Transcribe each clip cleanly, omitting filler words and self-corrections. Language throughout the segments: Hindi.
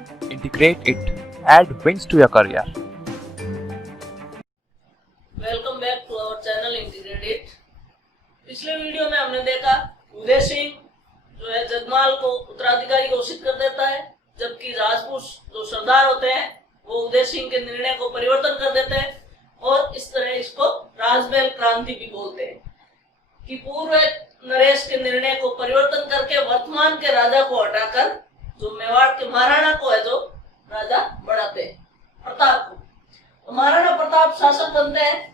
Integrate it. Add wings to your career. Welcome back to our channel integrated. पिछले वीडियो में हमने देखा उदय सिंह जो है जगमाल को उत्तराधिकारी घोषित कर देता है, जबकि राजपूत जो सरदार होते हैं वो उदय सिंह के निर्णय को परिवर्तन कर देते हैं और इस तरह इसको राजमहल क्रांति भी बोलते हैं कि पूर्व नरेश के निर्णय को परिवर्तन करके वर्तमान के राजा को हटाकर जो मेवाड़ के महाराणा को है जो राजा बनाते हैं, प्रताप को। तो महाराणा प्रताप शासक बनते हैं।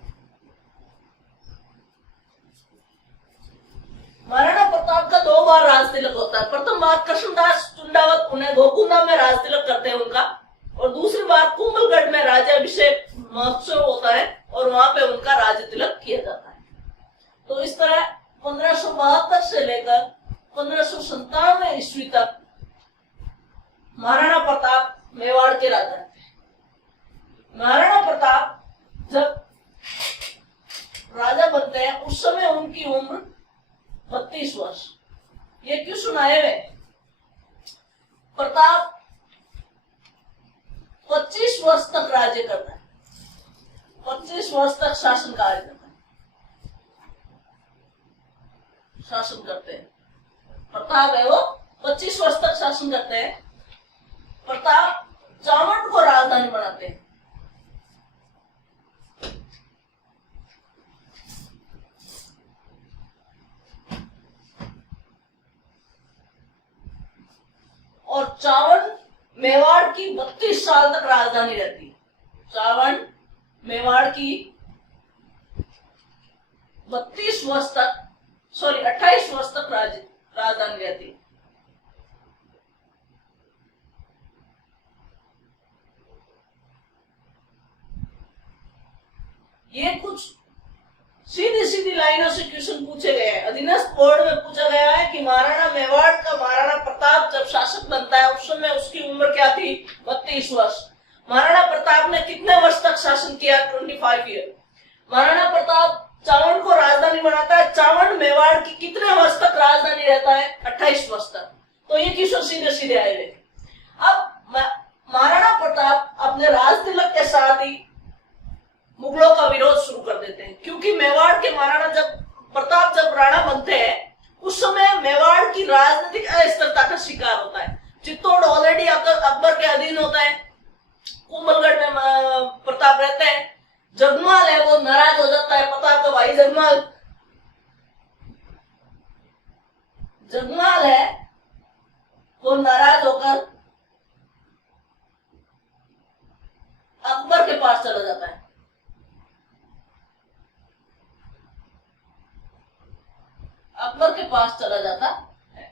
महाराणा प्रताप का 2 बार राज तिलक होता है। प्रथम बार कृष्णदास चुंडावत उन्हें गोकुंदा में राज तिलक करते हैं उनका, और दूसरी बार कुंभलगढ़ में राज्याभिषेक महोत्सव होता है और वहां पे उनका राज तिलक किया जाता है। तो इस तरह 1572 से लेकर 1597 ईस्वी तक महाराणा प्रताप मेवाड़ के राजा थे। महाराणा प्रताप जब राजा बनते हैं उस समय उनकी उम्र 32 वर्ष। ये क्यों सुनाए हुए? प्रताप 25 वर्ष तक राज्य करता है, 25 वर्ष तक शासन कार्य करता है, शासन करते हैं। प्रताप है वो 25 वर्ष तक शासन करते हैं। प्रताप चावंड को राजधानी बनाते हैं। और चावंड मेवाड़ की 32 साल तक राजधानी रहती है। चावंड मेवाड़ की 32 वर्ष तक 28 वर्ष तक राजधानी रहती है। ये कुछ सीधी सीधी लाइनों से क्वेश्चन पूछे गए हैं। अधीनस्थ बोर्ड में पूछा गया है कि महाराणा मेवाड़ का महाराणा प्रताप जब शासक बनता है उस समय उसकी उम्र क्या थी? 32 वर्ष। महाराणा प्रताप ने कितने वर्ष तक शासन किया? 25 ईयर। महाराणा प्रताप चावंड को राजधानी बनाता है। चावंड मेवाड़ की कितने वर्ष तक राजधानी रहता है? 28 वर्ष तक। तो ये क्वेश्चन सीधे सीधे आए हुए। अब महाराणा प्रताप अपने राज तिलक के साथ ही मुगलों का विरोध शुरू कर देते हैं, क्योंकि मेवाड़ के महाराणा जब राणा बनते हैं उस समय मेवाड़ की राजनीतिक अस्थिरता का शिकार होता है। चित्तौड़ ऑलरेडी अकबर के अधीन होता है, कुंभलगढ़ में प्रताप रहते हैं। जगमाल है वो नाराज हो जाता है, प्रताप का भाई जगमाल है वो नाराज होकर अकबर के पास चला जाता है। अकबर के पास चला जाता है।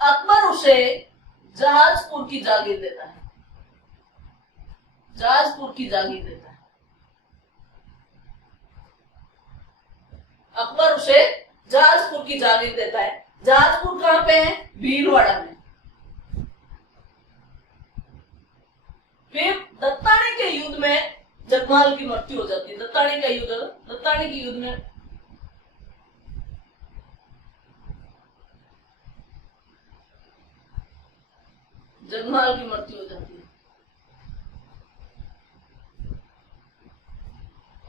अकबर उसे जहाजपुर की जागीर देता है। जहाजपुर की जागीर देता है। अकबर उसे जहाजपुर की जागीर देता है। जहाजपुर कहां पे है? भीलवाड़ा में। फिर दत्तानी के युद्ध में जगमाल की मृत्यु हो जाती है। दत्तानी के युद्ध में जगमाल की मृत्यु हो जाती है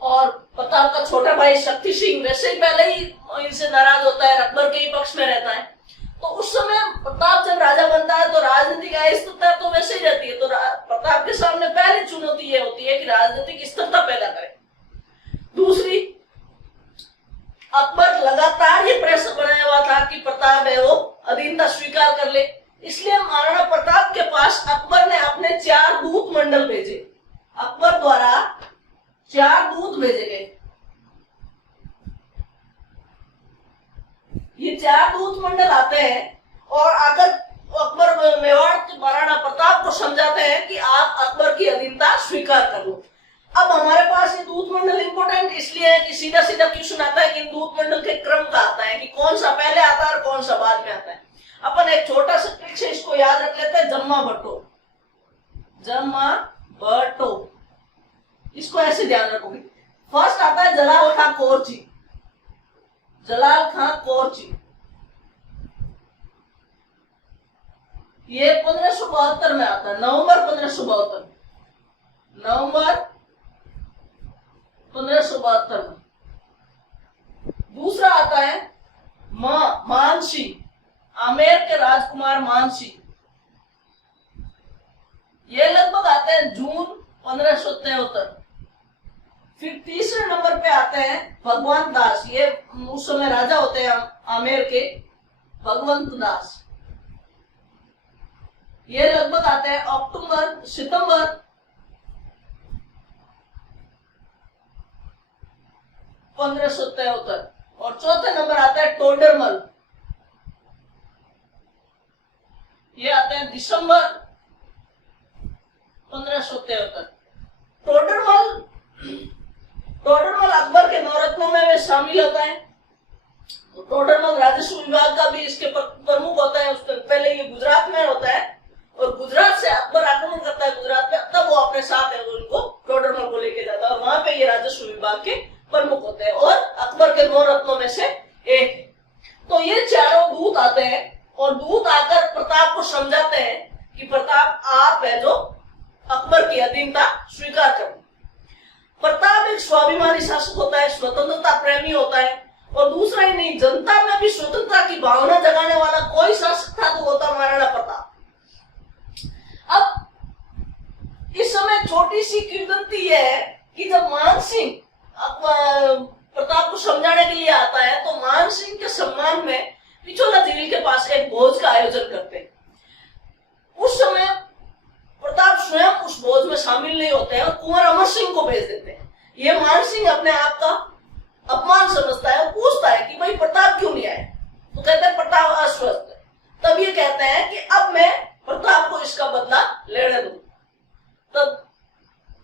और प्रताप का छोटा भाई शक्ति सिंह वैसे ही पहले ही इनसे नाराज होता है, अकबर के ही पक्ष में रहता है। तो उस समय प्रताप जब राजा बनता है तो राजनीतिक अस्थिरता तो वैसे ही रहती है। तो प्रताप के सामने पहली चुनौती ये होती है कि राजनीतिक स्थिरता पैदा करे। दूसरी, अकबर लगातार ये प्रेशर बनाया हुआ था कि प्रताप है वो अधीनता स्वीकार कर ले, इसलिए महाराणा प्रताप के पास अकबर ने अपने 4 दूत मंडल भेजे। अकबर द्वारा 4 दूत भेजे गए। ये 4 दूत मंडल आते हैं और आकर अकबर मेवाड़ के महाराणा प्रताप को समझाते हैं कि आप अकबर की अधीनता स्वीकार कर लो। अब हमारे पास ये दूत मंडल इंपोर्टेंट इसलिए है कि सीधा सीधा क्वेश्चन आता है कि इन दूत मंडल के क्रम का आता है कि कौन सा पहले आता है और कौन सा बाद में आता है। अपन एक छोटा सा ट्रिक से इसको याद रख लेते हैं। जम्मा भट्टो, इसको ऐसे ध्यान रखोगे। फर्स्ट आता है जलाल खां कोरची। ये 1572 में आता है, नवंबर 1572, नवंबर 1572 में। दूसरा आता है मानसिंह, आमेर के राजकुमार मानसिंह, ये लगभग आते हैं जून 1573। फिर तीसरे नंबर पे आते हैं भगवंत दास, ये उस समय राजा होते हैं आमेर के, भगवंत दास, ये लगभग आते हैं सितंबर 1573। और चौथे नंबर आता है टोडरमल, ये आते हैं दिसंबर 1573। टोडरमल अकबर के नवरत्नों में शामिल होता है। तो टोडरमल राजस्व विभाग का भी इसके प्रमुख होता है। उसके पहले ये गुजरात में होता है और गुजरात से अकबर आक्रमण करता है गुजरात में, तब वो अपने साथ है उनको टोडरमल को लेके जाता है और वहां पे ये राजस्व विभाग के प्रमुख होते हैं और अकबर के 9 रत्नों में से एक है। तो ये चारों दूत आते हैं और दूत आकर प्रताप को समझाते हैं कि प्रताप आप है जो अकबर की अधीनता स्वीकार करें। प्रताप एक स्वाभिमानी शासक होता है, स्वतंत्रता प्रेमी होता है और दूसरा ही नहीं, जनता में भी स्वतंत्रता की भावना जगाने वाला कोई शासक था तो होता महाराणा प्रताप। अब इस समय छोटी सी किंवदंती है कि जब मानसिंह प्रताप को समझाने के लिए आता है तो मानसिंह के सम्मान में पिछोला झील के पास एक भोज का आयोजन करते हैं। उस समय प्रताप स्वयं उस भोज में शामिल नहीं होते हैं और कुंवर अमर सिंह को भेज देते हैं। ये मानसिंह अपने आप का अपमान समझता है और पूछता है कि भाई प्रताप क्यों नहीं आए, तो कहते हैं प्रताप अस्वस्थ है। तब ये कहते हैं कि अब मैं प्रताप को इसका बदला लेने दूं। तब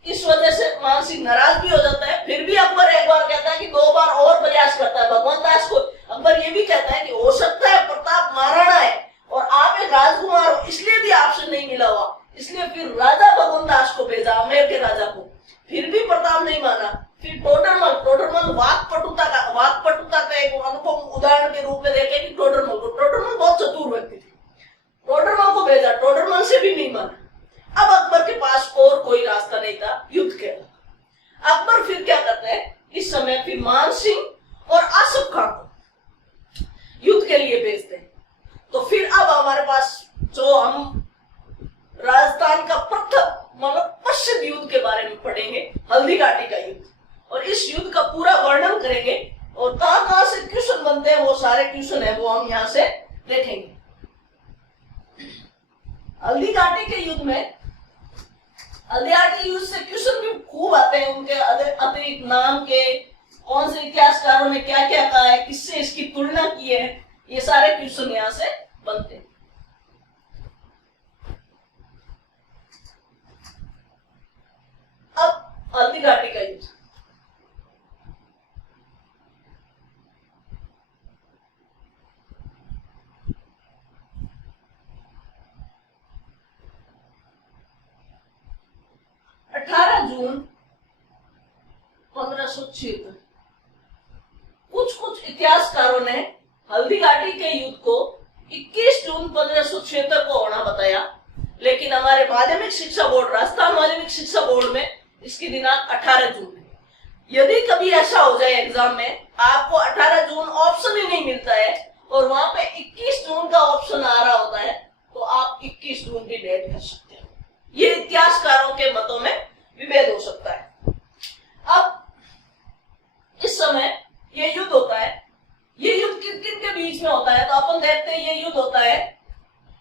इस वजह से मानसिंह नाराज भी हो जाता है। फिर भी अकबर एक बार कहता है कि 2 बार और प्रयास करता है भगवंत दास को। अकबर ये भी कहता है कि हो सकता है प्रताप महाराणा है और आप एक राजकुमार हो, इसलिए भी आपसे नहीं मिला हुआ, इसलिए फिर राजा भगवंत दास को भेजा, आमेर के राजा को। फिर भी प्रताप नहीं माना। फिर टोडरमल वाकपटुता का एक अनुपम उदाहरण के रूप में देखे कि टोडरमल बहुत चतुर व्यक्ति थे, टोडरमल को भेजा, टोडरमल से भी नहीं माना। अब अकबर के पास और कोई रास्ता नहीं था युद्ध के अलावा। अकबर फिर क्या करते हैं, इस समय फिर मानसिंह और आसफ खान को युद्ध के लिए भेजते हैं। तो फिर अब हमारे पास जो हम राजस्थान का प्रथम प्रसिद्ध युद्ध के बारे में पढ़ेंगे, हल्दी घाटी का युद्ध, और इस युद्ध का पूरा वर्णन करेंगे और कहां से क्वेश्चन बनते हैं, वो सारे क्वेश्चन है वो हम यहाँ से देखेंगे। हल्दी घाटी के युद्ध में, हल्दी घाटी युद्ध से क्वेश्चन भी खूब आते हैं, उनके अतिरिक्त नाम के, कौन से इतिहासकारों ने क्या क्या कहा है, किससे इसकी तुलना की है, ये सारे क्वेश्चन यहाँ से बनते हैं। अब हल्दी घाटी का युद्ध, जून 1576 कुछ इतिहासकारों ने हल्दी घाटी के युद्ध को 21 जून 1576 को होना बताया, लेकिन हमारे माध्यमिक शिक्षा बोर्ड, राजस्थान माध्यमिक शिक्षा बोर्ड में इसकी दिनांक 18 जून है। यदि कभी ऐसा हो जाए एग्जाम में आपको 18 जून ऑप्शन ही नहीं मिलता है और वहां पे 21 जून का ऑप्शन आ रहा होता है, तो आप 21 जून की डेट कर सकते हैं। ये इतिहासकारों के मतों में विभेद हो सकता है। अब इस समय ये युद्ध होता है, ये युद्ध किन किन के बीच में होता है, तो अपन देखते हैं ये युद्ध होता है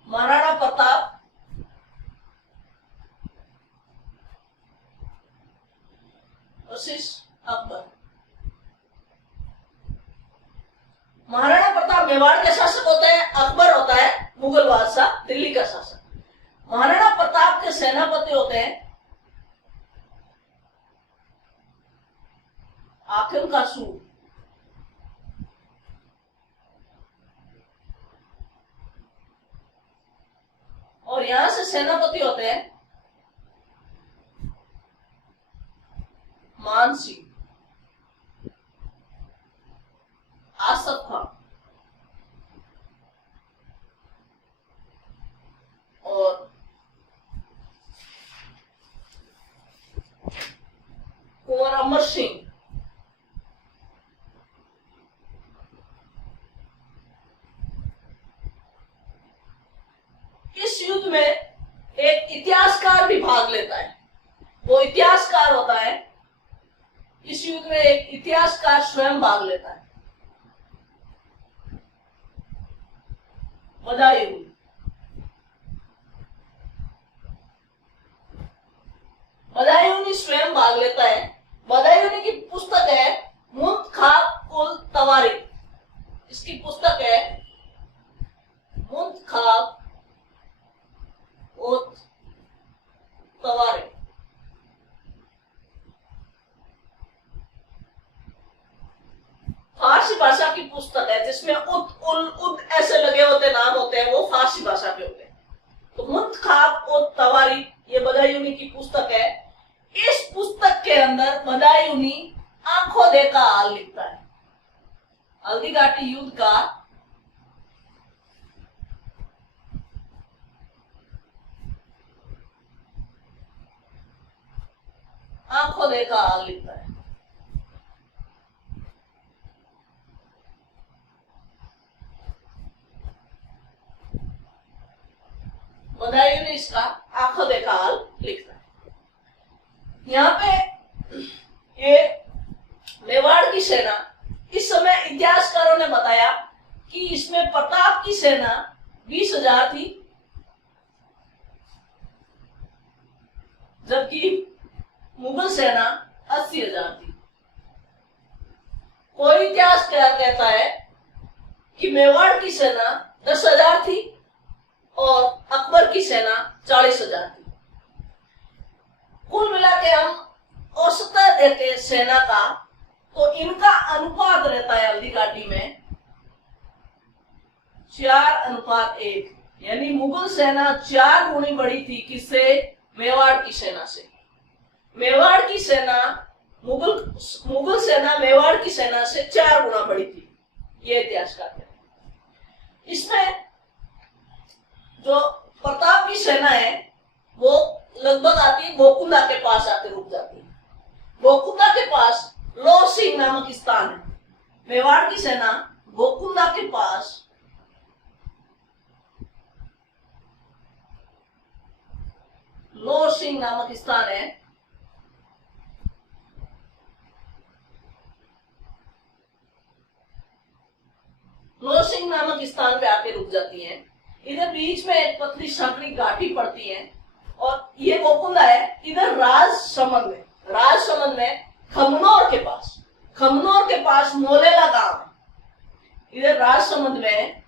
महाराणा प्रताप वर्सेस अकबर। महाराणा प्रताप मेवाड़ के शासक होते हैं, अकबर होता है मुगल बादशाह, दिल्ली का शासक। महाराणा प्रताप के सेनापति होते हैं आखिम का सूर, और यहां से सेनापति होते हैं मानसिंह, आसफ खान, इतिहासकार भी भाग लेता है। वो इतिहासकार होता है, इस युद्ध में एक इतिहासकार स्वयं भाग लेता है। बदायूं, बदायूं स्वयं भाग लेता है। बदायूं की पुस्तक है मुंतखाब उल तवारीख। इसकी पुस्तक है मुंतखाब उल तवारीख। फारसी भाषा की पुस्तक है जिसमें उद उल उद ऐसे लगे होते नाम होते हैं, वो फारसी भाषा के होते हैं। तो मुंतखाब उल तवारीख ये बदायूनी की पुस्तक है। इस पुस्तक के अंदर बदायूनी आंखों देखा हाल लिखता है। हल्दी घाटी युद्ध का आंखों देखा हाल लिखता है। बदायूनी इसका आंखों देखा हाल लिखता है। यहाँ पे ये मेवाड़ की सेना, इस समय इतिहासकारों ने बताया कि इसमें प्रताप की सेना 20,000 थी, जबकि मुगल सेना 80,000 थी। कोई इतिहासकार कहता है कि मेवाड़ की सेना 10,000 थी और अकबर की सेना 40,000 थी। कुल मिला के हम औसतन देते सेना का, तो इनका अनुपात रहता है हल्दी घाटी में 4:1, यानी मुगल सेना 4 गुनी बड़ी थी किससे? मेवाड़ की सेना से। मेवाड़ की सेना मुगल सेना मेवाड़ की सेना से 4 गुना बड़ी थी, ये इतिहासकार कहते हैं। इसमें जो प्रताप की सेना है वो लगभग आती है गोकुंदा के पास आके रुक जाती है। गोकुंदा के पास लोह सिंह नामक स्थान है। मेवाड़ की सेना गोकुंदा के पास लोह सिंह नामक स्थान है। लोह सिंह नामक स्थान पे आके रुक जाती है। इधर बीच में एक पतली सांकड़ी घाटी पड़ती है और ये गोकुंदा है। इधर राजसमंद में खमनौर के पास मोलेला गांव है। इधर राजसमंद में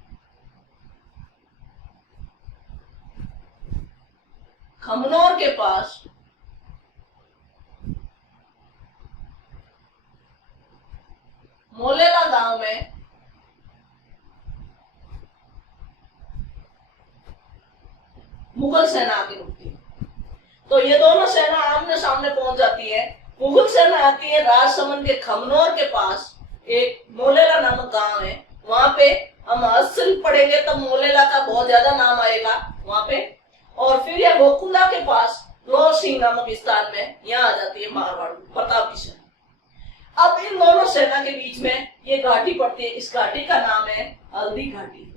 खमनौर के पास मोलेला गांव में मुगल सेना आके रुकती है। तो ये दोनों सेना आमने सामने पहुंच जाती है। मुगल सेना आती है राजसमंद के खमनौर के पास, एक मोलेला नामक गांव है। वहां पे हम असल पढ़ेंगे तब मोलेला का बहुत ज्यादा नाम आएगा वहां पे। और फिर यह गोकुंदा के पास लोह सिंह नामक स्थान में यहाँ आ जाती है मारवाड़ प्रताप की सेना। अब इन दोनों सेना के बीच में ये घाटी पड़ती है। इस घाटी का नाम है हल्दी घाटी।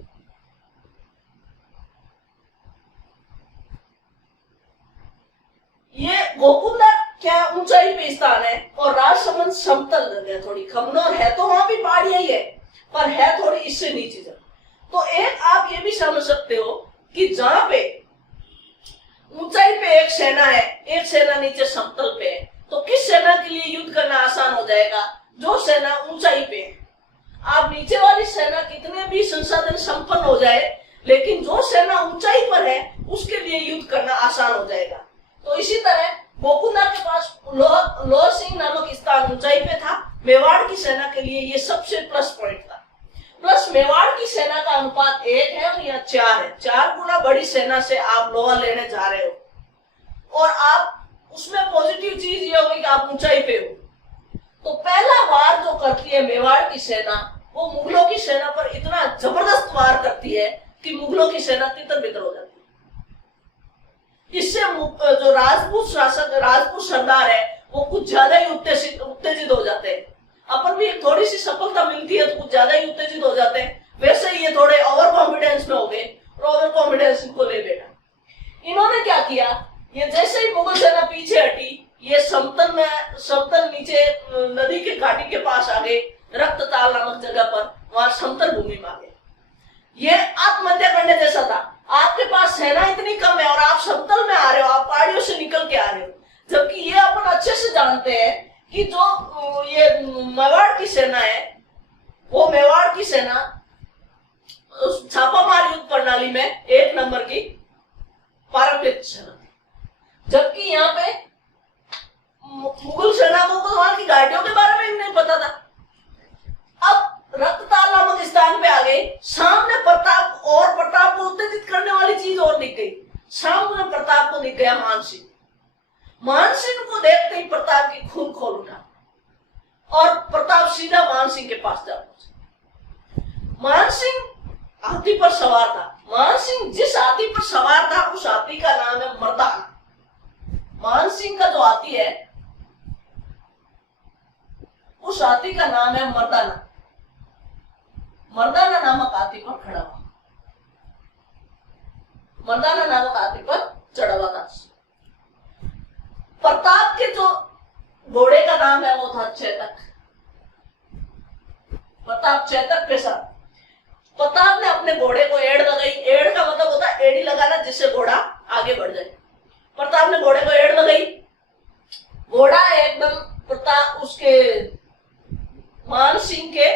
ये गोकुंदा क्या ऊंचाई पे स्थान है और राजसमंद समतल जगह है थोड़ी। खमनौर है तो वहां भी पहाड़ियां ही है, पर है थोड़ी इससे नीचे जगह। तो एक आप ये भी समझ सकते हो कि जहां पे ऊंचाई पे एक सेना है, एक सेना नीचे समतल पे है, तो किस सेना के लिए युद्ध करना आसान हो जाएगा? जो सेना ऊंचाई पे है। आप नीचे वाली सेना कितने भी संसाधन संपन्न हो जाए, लेकिन जो सेना ऊंचाई पर है उसके लिए युद्ध करना आसान हो जाएगा। तो इसी तरह गोकुंदा के पास लोह सिंह नामक स्थान ऊंचाई पे था। मेवाड़ की सेना के लिए ये सबसे प्लस पॉइंट था। प्लस मेवाड़ की सेना का अनुपात 1 है और यहाँ 4 है। 4 गुना बड़ी सेना से आप लोहा लेने जा रहे हो और आप उसमें पॉजिटिव चीज ये होगी कि आप ऊंचाई पे हो। तो पहला वार जो करती है मेवाड़ की सेना, वो मुगलों की सेना पर इतना जबरदस्त वार करती है कि मुगलों की सेना तितर बितर हो जाती है। इससे जो राजपूत सरदार है वो कुछ ज्यादा ही उत्तेजित हो जाते हैं। अपन भी थोड़ी सी सफलता मिलती है तो कुछ ज्यादा ही उत्तेजित हो जाते हैं। वैसे ये थोड़े ओवर कॉन्फिडेंस में हो गए और ओवर कॉन्फिडेंस इनको ले बैठा। इन्होंने क्या किया? किया, ये जैसे ही मुगल सेना पीछे हटी, ये समतल नीचे नदी के घाटी के पास आ गए, रक्तताल नामक जगह पर, वहां समतल भूमि में आ गए। ये आत्महत्या करने जैसा था। आपके पास सेना इतनी कम है और आप समतल में आ रहे हो, आप पहाड़ियों से निकल के आ रहे हो, जबकि ये अपन अच्छे से जानते हैं कि जो ये मेवाड़ की सेना है, वो मेवाड़ की सेना छापामार युद्ध प्रणाली में 1 नंबर की पारंपरिक सेना थी, जबकि यहाँ पे मुगल सेना को तो वहां की घाटियों के बारे में भी नहीं पता था। अब रक्तताल नामक स्थान पे आ गए, सामने प्रताप, और प्रताप को उत्तेजित करने वाली चीज और दिख गई। सामने प्रताप को दिख गया मानसिंह। मानसिंह को देखते ही प्रताप की खून खोल उठा और प्रताप सीधा मानसिंह के पास जा पहुंचा। मानसिंह हाथी पर सवार था। मानसिंह जिस हाथी पर सवार था, उस हाथी का नाम है मर्दाना। मानसिंह का जो हाथी है, उस हाथी का नाम है मर्दाना। मर्दाना नामक हाथी पर खड़ा हुआ, मर्दाना नामक हाथी पर चढ़ा हुआ था। प्रताप के जो घोड़े का नाम है वो था चेतक। प्रताप चेतक के साथ प्रताप ने अपने घोड़े को एड़ लगाई। एड़ का मतलब होता है एड़ी लगाना, जिससे घोड़ा आगे बढ़ जाए। प्रताप ने घोड़े को एड़ लगाई। घोड़ा एकदम प्रताप उसके मानसिंह के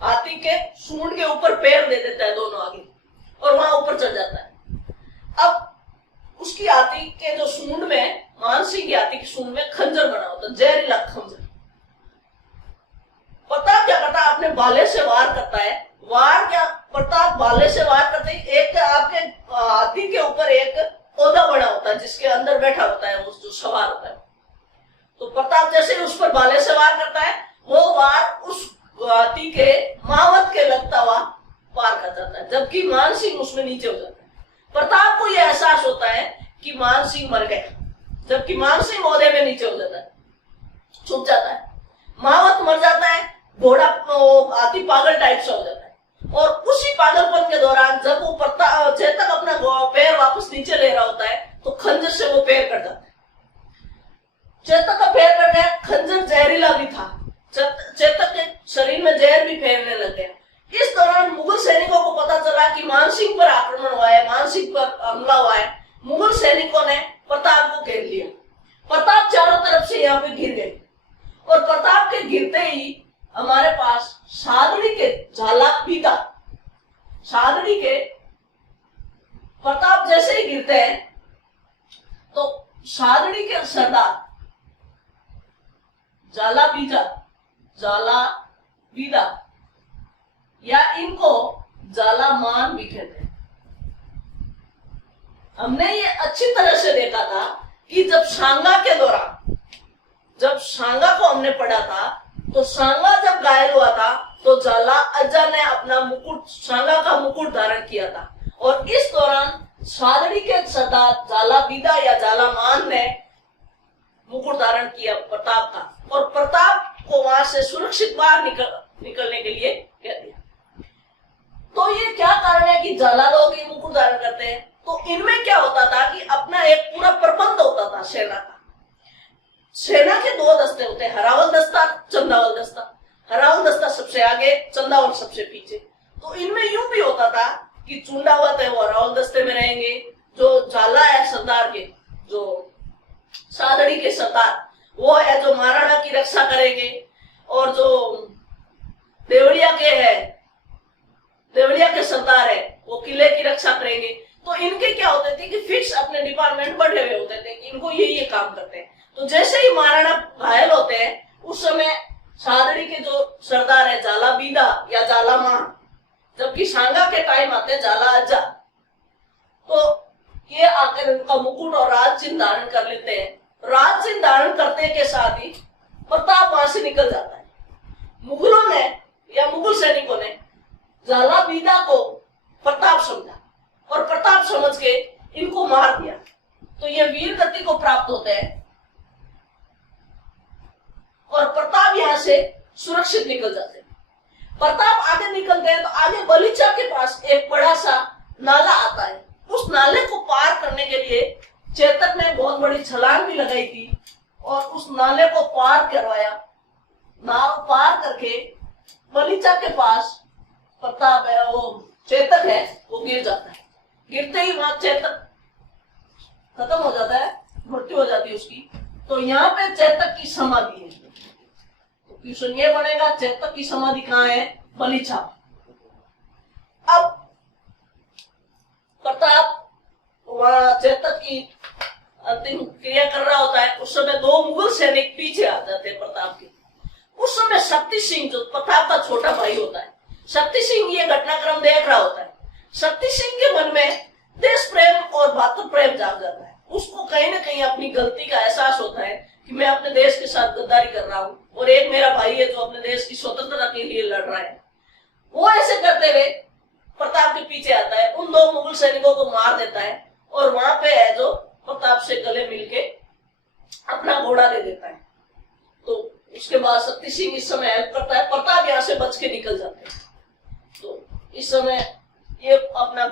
हाथी के सूंड के ऊपर पैर दे देता है दोनों आगे, और वहां ऊपर चढ़ जाता है। अब उसकी हाथी के जो सूंड में, मानसिंह की हाथी की सूंड में खंजर बना होता है, जहरीला खंजर। प्रताप क्या करता है, अपने भाले से वार करता है। वार क्या, प्रताप भाले से वार करते ही एक आपके हाथी के ऊपर एक पौधा बना होता है, जिसके अंदर बैठा होता है वो जो सवार होता है। तो प्रताप जैसे उस पर भाले से वार करता है, वो वार उस हाथी के मावत के लगता हुआ पार कर जाता है, जबकि मानसिंह उसमें नीचे हो जाता है। प्रताप को यह एहसास होता है कि मानसिंह मर गया, जबकि मानसिंह ओहदे में नीचे हो जाता है, छुप जाता है। मावत मर जाता है, घोड़ा हाथी पागल टाइप से हो जाता है। और उसी पागलपन के दौरान जब वो चेतक अपना पैर वापस नीचे ले रहा होता है, तो खंजर से वो पैर कट जाता है। चेतक का पैर कट गया। खंजर जहरीला भी था, चेतक के शरीर में जहर भी फैलने लग गया। इस दौरान मुगल सैनिकों को पता चला कि मानसिंह पर आक्रमण हुआ है, मानसिंह पर हमला हुआ है। मुगल सैनिकों ने प्रताप को घेर लिया। प्रताप चारों तरफ से यहाँ पे घिर गए, और प्रताप के गिरते ही हमारे पास सादड़ी के झाला पीता, सादड़ी के प्रताप जैसे ही गिरते हैं, तो सादड़ी के सरदार जाला बीदा या इनको जाला मान भी कहते हैं। हमने ये अच्छी तरह से देखा था कि जब सांगा के दौरान, जब सांगा को हमने पढ़ा था, तो सांगा जब घायल हुआ था, तो जाला अज्जा ने अपना मुकुट, सांगा का मुकुट धारण किया था, और इस दौरान सादड़ी के सरदार जाला बीदा या जाला मान ने मुकुट धारण किया प्रताप का, और प्रताप को वहां से सुरक्षित बाहर निकलने के लिए कह दिया। तो ये क्या कारण है कि जाला लोग ये मुकुट धारण करते हैं? तो इनमें क्या होता था कि अपना एक पूरा प्रबंध होता था सेना का। सेना के 2 दस्ते होते हैं, हरावल दस्ता, चंदावल दस्ता। हरावल दस्ता सबसे आगे, चंदावल सबसे पीछे। तो इनमें यूं भी होता था कि चुंडावत है वो हरावल दस्ते में रहेंगे, जो झाला है सरदार के, जो सादड़ी के सरदार वो है जो महाराणा की रक्षा करेंगे, और जो देवलिया के सरदार है वो किले की रक्षा करेंगे। तो इनके क्या होते थे कि फिक्स अपने डिपार्टमेंट बढ़े हुए होते थे कि इनको ये काम करते हैं। तो जैसे ही महाराणा घायल होते हैं, उस समय सादड़ी के जो सरदार है जाला बीदा या जाला मां, जबकि सांगा के टाइम आते हैं जाला अज्जा, तो ये आकर उनका मुकुट और राज चिन्ह धारण कर लेते हैं। राज चिन्ह धारण करते के साथ ही प्रताप वहां से निकल जाता है। मुगलों ने या मुगल सैनिकों ने जाला बीदा को प्रताप समझा, और प्रताप समझ के इनको मार दिया। तो ये वीर गति को प्राप्त होते हैं, और प्रताप यहां से सुरक्षित निकल जाते हैं। प्रताप आगे निकलते हैं तो आगे बलीचा के पास एक बड़ा सा नाला आता है। उस नाले को पार करने के लिए चेतक ने बहुत बड़ी छलांग भी लगाई थी और उस नाले को पार करवाया। नाव पार करके बलीचा के पास प्रताप है, वो चेतक है, वो गिर जाता है। गिरते ही वहां चेतक खत्म हो जाता है, मृत्यु हो जाती है उसकी। तो यहाँ पे चेतक की समाधि है। तो क्वेश्चन ये बनेगा, चेतक की समाधि कहाँ है? बलीचा। अब प्रताप वहां चेतक की अंतिम क्रिया कर रहा होता है। उस समय 2 मुगल सैनिक पीछे आ जाते हैं प्रताप के। उस समय शक्ति सिंह, जो प्रताप का छोटा भाई होता है, शक्ति सिंह ये घटनाक्रम देख रहा होता है। शक्ति सिंह के मन में देश प्रेम और भातृ प्रेम जाग जाता है। उसको कहीं ना कहीं अपनी गलती का एहसास होता है कि मैं अपने देश के साथ गद्दारी कर रहा हूँ और एक मेरा भाई है जो अपने देश की स्वतंत्रता के लिए लड़ रहा है। वो ऐसे करते हुए प्रताप के पीछे आता है, उन 2 मुगल सैनिकों को मार देता है और वहां पे है जो प्रताप से गले मिलके अपना घोड़ा दे देता है। तो उसके बाद शक्ति सिंह इस समय हेल्प करता है, प्रताप यहाँ से बच के निकल जाते हैं। तो इस समय ये अपना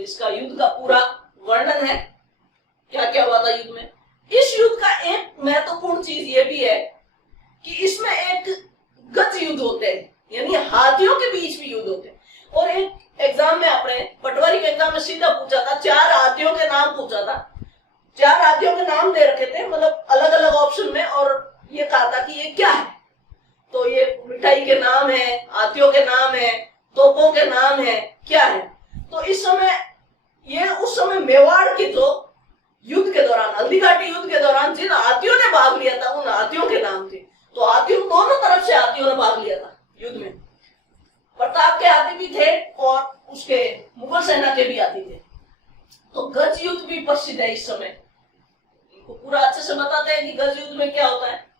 इसका युद्ध का पूरा वर्णन है, क्या क्या हुआ था युद्ध में। इस युद्ध का एक महत्वपूर्ण चीज ये भी है कि इसमें एक गज युद्ध होते हैं, यानी हाथियों के बीच भी युद्ध होते हैं। और एक एग्जाम में अपने पटवारी के एग्जाम में सीधा पूछा था, 4 हाथियों के नाम पूछा था। 4 हाथियों के नाम दे रखे थे, मतलब अलग अलग ऑप्शन में, और ये कहा था कि ये क्या है। तो ये मिठाई के नाम है, हाथियों के नाम है, तोपों के नाम है, क्या है। तो इस समय ये उस समय मेवाड़ के जो युद्ध के दौरान, हल्दीघाटी युद्ध के दौरान जिन हाथियों ने भाग लिया था, उन हाथियों के नाम थे। तो हाथियों, दोनों तरफ से हाथियों ने भाग लिया था युद्ध में। प्रताप के हाथी भी थे और उसके मुगल सेना के भी हाथी थे। तो गज युद्ध भी प्रसिद्ध है इस समय। इनको पूरा अच्छे से बताते हैं कि गज युद्ध में क्या होता है।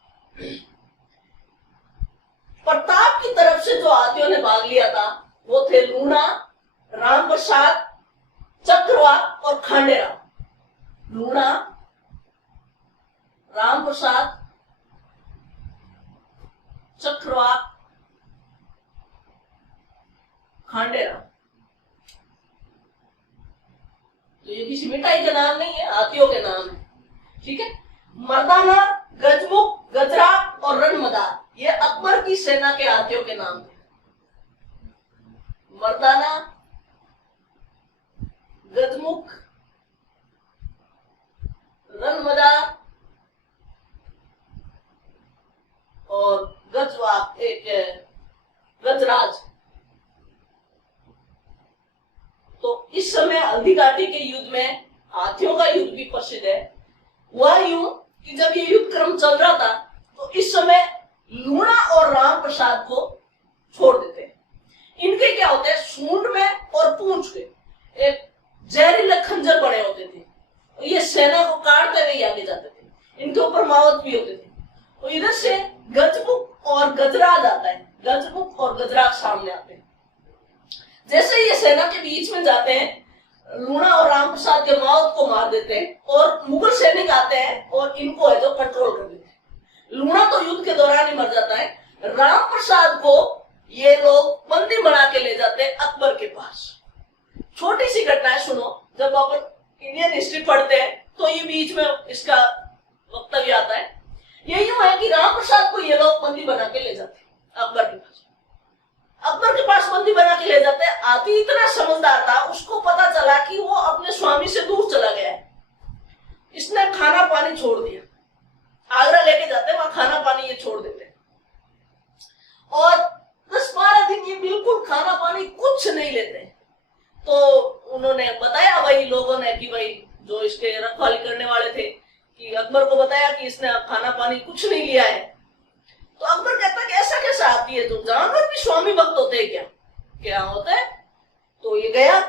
प्रताप की तरफ से जो हाथियों ने भाग लिया था वो थे लूणा, राम प्रसाद, चक्रवाक और खांडेराव। लूणा, राम प्रसाद, चक्रवाक, खांडेराव। तो ये किसी मिठाई का नाम नहीं है, हाथियों के नाम है, ठीक है। मर्दाना, गजमुख, गजरा और रणमदार, ये अकबर की सेना के हाथियों के नाम थे। मर्दाना, गजमुख, रणमदार और गजवाक, एक गजराज। तो इस समय हल्दीघाटी के युद्ध में हाथियों का युद्ध भी प्रसिद्ध है। वह यूं कि जब ये युद्ध क्रम चल रहा था तो इस समय लूणा और राम प्रसाद को छोड़ देते हैं। इनके क्या होते हैं, सूंड में और पूंछ में एक जहरीले खंजर बने होते थे। ये सेना को काटते हुए आगे जाते थे। इनके ऊपर मावत भी होते थे। तो इधर से गजमुख और गजराज आता है, गजमुख और गजराज सामने आते हैं। जैसे ये सेना के बीच में जाते हैं, लूणा और राम प्रसाद के मावत को मार देते हैं और मुगल सैनिक आते हैं और इनको है जो कंट्रोल कर देते हैं। लूणा तो युद्ध के दौरान ही मर जाता है। राम प्रसाद को ये लोग बंदी बना के ले जाते हैं अकबर के पास। छोटी सी घटना है, सुनो। जब अपन इंडियन हिस्ट्री पढ़ते हैं तो ये बीच में इसका वक्तव्य आता है। ये यूं है कि राम प्रसाद को ये लोग बंदी बना के ले जाते हैं अकबर के पास। अकबर के पास बंदी बना के ले जाते हैं। हाथी इतना समझदार था, उसको पता चला कि वो अपने स्वामी से दूर चला गया है। इसने खाना पानी छोड़ दिया। आगरा लेके जाते हैं, वहां खाना पानी ये छोड़ देते हैं और 10-12 दिन ये बिल्कुल खाना पानी कुछ नहीं लेते। तो उन्होंने बताया भाई लोगों ने कि भाई जो इसके रखवाली करने वाले थे कि अकबर को बताया कि इसने खाना पानी कुछ नहीं लिया है। तो अकबर कहता है कि ऐसा कैसा आती है, तो जानवर भी स्वामी भक्त होते हैं क्या? क्या होता है? तो ये गया,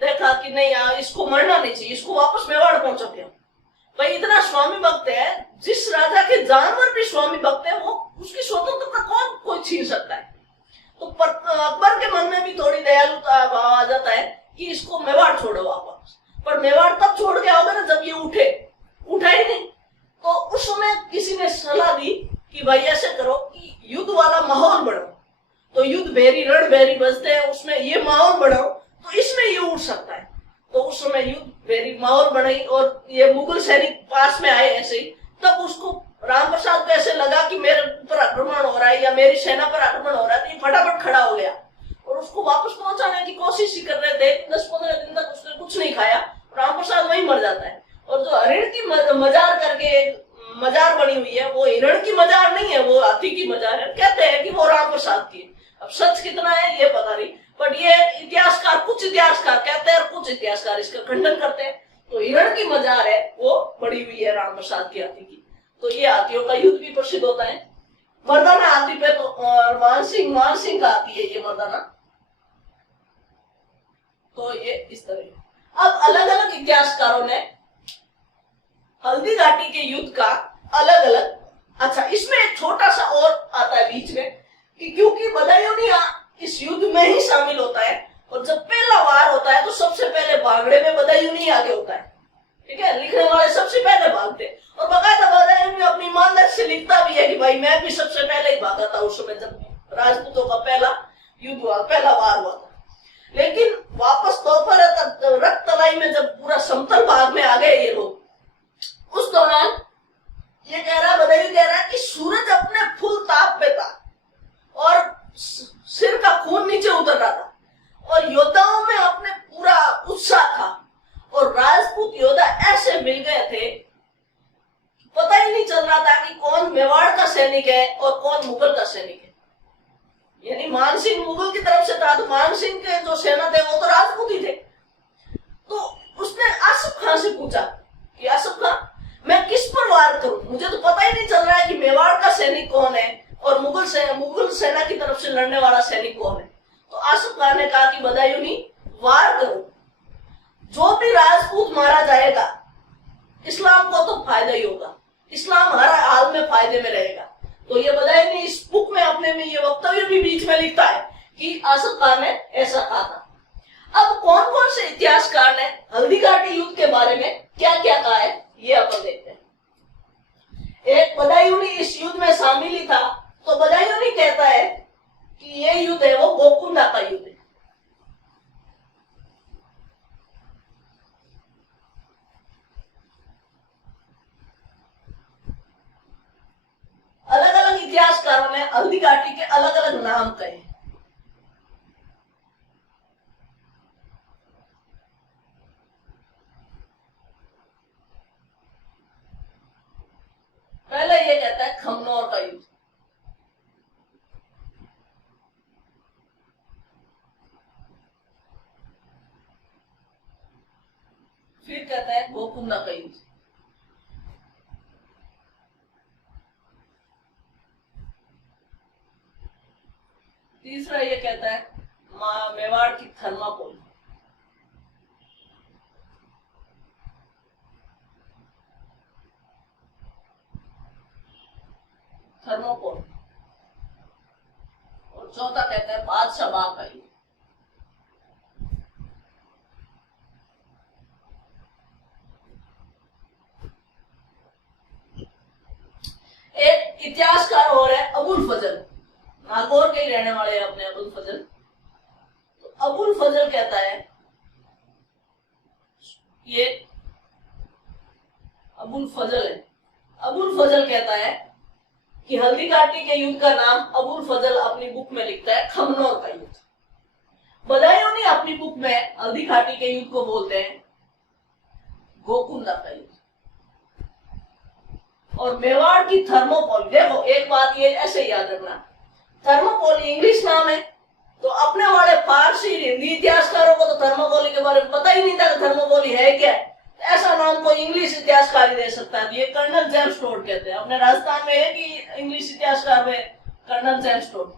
देखा कि नहीं यार इसको मरना नहीं चाहिए, इसको वापस मेवाड़ पहुंचा दिया। भाई इतना स्वामी भक्त है, जिस राजा के जानवर भी स्वामी भक्त है, वो उसकी स्वतंत्रता कौन कोई छीन सकता है। तो अकबर के मन में भी थोड़ी दयालुता भाव आ जाता है कि इसको मेवाड़ छोड़ो वापस। पर मेवाड़ तब छोड़ के आओगे ना जब ये उठा ही नहीं। तो उस समय किसी ने सलाह दी कि भाई ऐसे करो कि युद्ध वाला माहौल बढ़ाओ। तो युद्ध भेरी रण भेरी बजते हैं, उसमें ये माहौल बढ़ाओ तो इसमें ये उठ सकता है। तो उस समय युद्ध मेरी माहौल बनाई और ये मुगल सैनिक पास में आए ऐसे ही, तब उसको राम प्रसाद को ऐसे लगा कि मेरे ऊपर आक्रमण हो रहा है या मेरी सेना पर आक्रमण हो रहा है, तो ये फटाफट खड़ा हो गया और उसको वापस पहुंचाने की कोशिश ही कर रहे थे। 10-15 दिन तक उसने कुछ नहीं खाया, राम प्रसाद वहीं मर जाता है। और जो हरिण की मजार करके मजार बनी हुई है, वो हिरण की मजार नहीं है, वो हाथी की मजार है। कहते हैं कि वो राम प्रसाद की है। अब सच कितना है ये पता नहीं, बट ये इतिहासकार, कुछ इतिहासकार कहते हैं और कुछ इतिहासकार इसका खंडन करते हैं। तो हिरण की मजार है वो पड़ी हुई है राम प्रसाद की हाथी की। तो ये हाथियों का युद्ध भी प्रसिद्ध होता है। मर्दाना हाथी पे तो मानसिंह का हाथी है ये मर्दाना। तो ये इस तरह। अब अलग अलग इतिहासकारों ने हल्दी घाटी के युद्ध का अलग अलग, अच्छा इसमें एक छोटा सा और आता है बीच में कि क्योंकि बदायूंनिया इस युद्ध में ही शामिल होता है और जब पहला वार होता है तो सबसे पहले भागड़े में बदायूंनी आगे होता है। ठीक है, लिखने वाले सबसे पहले भागते और बकायदा बदायूंनी अपनी ईमानदारी से लिखता भी है कि भाई मैं भी सबसे पहले ही भागा था उस समय जब राजपूतों का पहला युद्ध हुआ, पहला वार हुआ था। लेकिन वापस दोपहर तक रक्त तलाई में जब पूरा समतल भाग में आ गए ये लोग, उस दौरान ये कह रहा, बदायूं कह रहा है कि सूरज अपने फुल ताप पे था और सिर का खून नीचे उतर रहा था और योद्धाओं में अपने पूरा उत्साह था और राजपूत योद्धा ऐसे मिल गए थे, पता ही नहीं चल रहा था कि कौन मेवाड़ का सैनिक है और कौन मुगल का सैनिक है। यानी मानसिंह मुगल की तरफ से था तो मानसिंह के जो सेना थे वो तो राजपूत ही थे। तो उसने आसिफ खान से पूछा कि आसिफ खान मैं किस पर वार करूं, मुझे तो पता ही नहीं चल रहा है कि मेवाड़ का सैनिक कौन है और मुगल सेना की तरफ से लड़ने वाला सैनिक कौन है। तो आसिफ खान ने कहा कि बदायूंनी वार करो, जो भी राजपूत मारा जाएगा इस्लाम को तो फायदा ही होगा, इस्लाम हर हाल में फायदे में रहेगा। तो ये बदायूंनी इस बुक में अपने में ये वक्तव्य भी बीच में लिखता है कि आसिफ खान ने ऐसा कहा था। अब कौन कौन से इतिहासकार ने हल्दी घाटी युद्ध के बारे में क्या क्या कहा है ये अपन देखते हैं। एक बदायूंनी इस युद्ध में शामिल ही था, तो बदायूंनी कहता है कि ये युद्ध है वो गोकुंडा का युद्ध है। अलग अलग इतिहासकारों ने हल्दी घाटी के अलग अलग नाम कहे। पहले ये कहता है खमनौर का युद्ध, फिर कहता है गोकुंडा का युद्ध, तीसरा ये कहता है मेवाड़ की थर्माकोल, थर्मोकोल, और चौथा कहता है बादशाह बाग का युद्ध। एक इतिहासकार और है अबुल फजल, नागौर के ही रहने वाले हैं अपने अबुल फजल। तो अबुल फजल कहता है, ये अबुल फजल है, अबुल फजल कहता है कि हल्दी घाटी के युद्ध का नाम अबुल फजल अपनी बुक में लिखता है खमनौर का युद्ध। बदायूंनी अपनी बुक में हल्दी घाटी के युद्ध को बोलते हैं गोकुंडा का युद्ध। और मेवाड़ की थर्मोपोल, देखो एक बात ये ऐसे याद रखना, थर्मोपोली इंग्लिश नाम है, तो अपने वाले फारसी हिंदी इतिहासकारों को तो थर्मोपोली के बारे में पता ही नहीं था कि थर्मोपोली है क्या। ऐसा नाम कोई इंग्लिश इतिहासकार ही दे सकता है। ये कर्नल जेम्स टोड कहते हैं, अपने राजस्थान में है कि इंग्लिश इतिहासकार में कर्नल जेम्स टोड।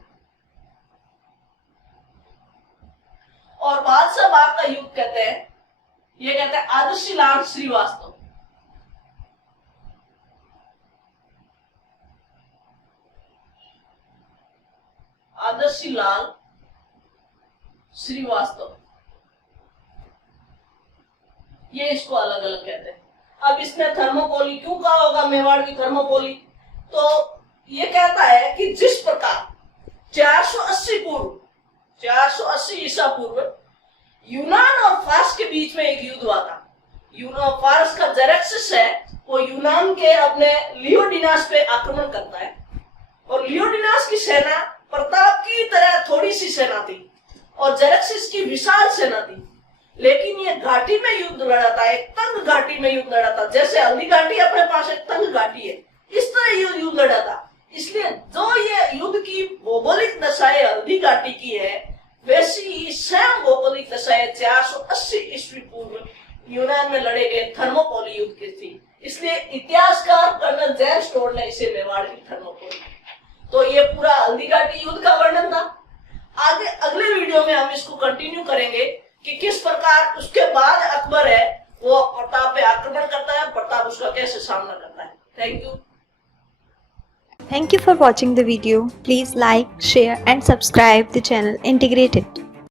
और बादशाह बाग का युद्ध कहते हैं, ये कहते हैं आदर्शी लाल श्रीवास्तव। आदर्शी लाल श्रीवास्तव, ये इसको अलग अलग कहते हैं। अब इसने थर्मोपोली क्यों कहा होगा, मेवाड़ की थर्मोपोली, तो ये कहता है कि जिस प्रकार 480 ईसा पूर्व यूनान और फारस के बीच में एक युद्ध हुआ था। फारस का जेरेक्सिस है, वो यूनान के अपने लियोडिनास पे आक्रमण करता है, और लियोडिनास की सेना प्रताप की तरह थोड़ी सी सेना थी और जेरेक्सिस की विशाल सेना थी। लेकिन ये घाटी में युद्ध लड़ा था, एक तंग घाटी में युद्ध लड़ा था। जैसे हल्दी घाटी अपने पास एक तंग घाटी है, इस तरह युद्ध लड़ा था। इसलिए जो ये युद्ध की भौगोलिक दशाएं हल्दी घाटी की है, वैसी स्वयं भौगोलिक दशाएं 480 ईस्वी पूर्व यूनान में लड़े गए थर्मोपोली युद्ध की थी। इसलिए इतिहासकार कर्नल जेम्स टोड ने इसे मेवाड़ की थर्मोपोली। तो ये पूरा हल्दी घाटी युद्ध का वर्णन था। आगे अगले वीडियो में हम इसको कंटिन्यू करेंगे कि किस प्रकार उसके बाद अकबर है वो प्रताप पे आक्रमण करता है, प्रताप उसका कैसे सामना करता है। Thank you. Thank you for watching the video. Please like, share and subscribe the channel Integrated.